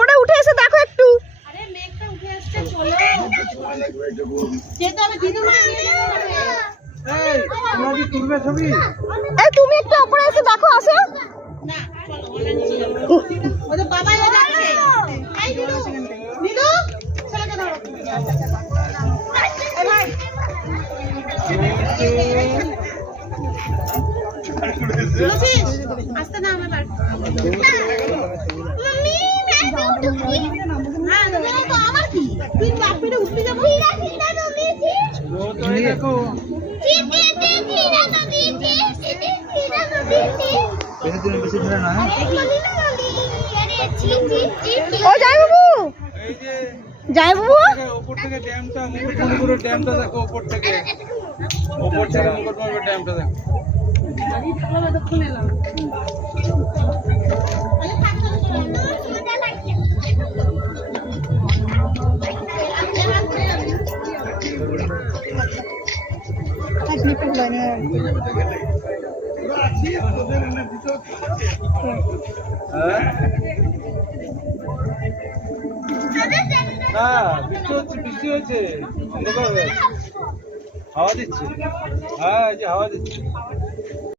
ওপরে উঠে এসে দেখো একটু। আরে মেঘটা উঠে আসছে, চলো যেতে হবে। দিদিমা নিয়ে যেতে হবে। এই তোমরা কি তুলবে ছবি? এই তুমি একটু ওপরে এসে দেখো, আসো। না চলো, ওরা নিচে যাবে। ওদের বাবা এসে যাচ্ছে। এই দিদু, দিদু ছেলেকে ধরো। এই ভাই তুলসিস আস্তে না আমার মাম্মি मैं तो उठूंगी। हां तो আমার কি তুই বাপ পেটে উঠতে যাবো। ঠিক আছে তুমি ও তো এই দেখো ঠিক আছে বেশি দিন বেশি ধরে না। ও যাই বাবু, এই যে যাই বাবু। উপর থেকে ড্যামটা মুকুটমণিপুরের ড্যামটা দেখো, উপর থেকে মুকুটমণিপুর ড্যামটা দেখো। না বৃষ্টি হয়েছে, অন্ধকার হয়ে গেছে। হাওয়া দিচ্ছে, হ্যাঁ এই যে হাওয়া দিচ্ছে।